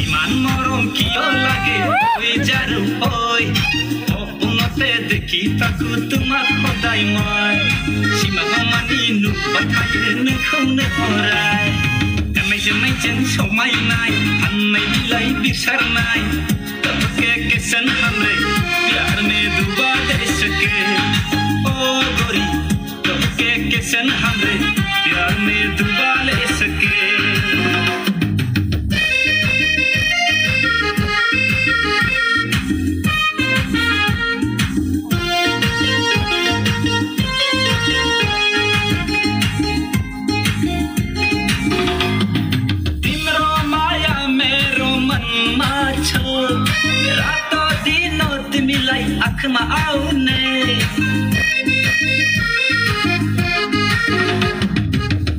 ইমান মরম কিয় লাগে ওই যারু ওই অপুনতে দেখি তাকু তোমাক সদায় মই সিমাগ মানি নুবাথায়ে नोंखौनो अराय एमाइजों समायनाय हाननाय बिलाइ बिसारनाय तबके केसन हमरे प्यार में डूबा दे सके ओ गोरी तबके केसन हमरे प्यार में डूबा ले सके आँखमा आउने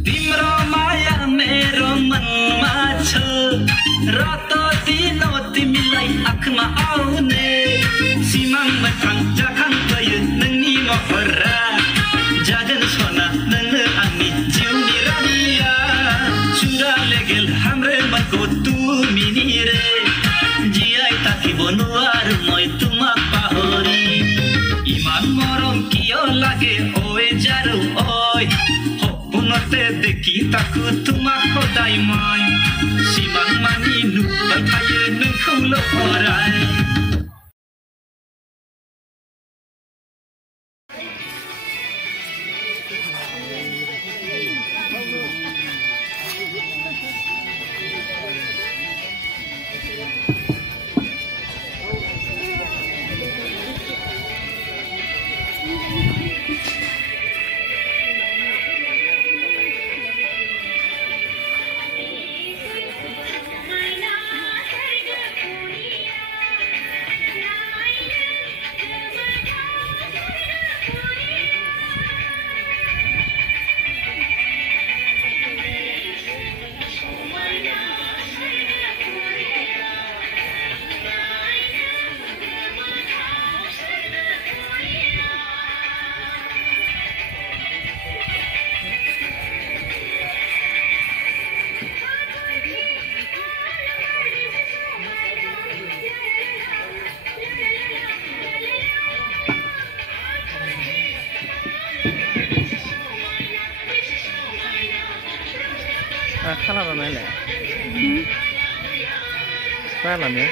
तिम्रो माया मेरो मनमा छ रात दिन तिमीलाई आँखमा आउने सिमाङमा थांजा खांफायो नोंनि महरा जागोन सना नोंनो आंनि जिउनि रानिया सुरा लेगेल हाम्रो मनको तुमिनि रे जियाइ থাকিব নোৱাৰো মই তোমাক পাহৰি ইমান মৰম কিয় লাগে ওই যাৰো ওই সপোনতে দেখি তাকো তোমাক সদায় মই সিমান মানি নুবাথায়ে नोंखौल' array Kalah apa mele? Kalah ya?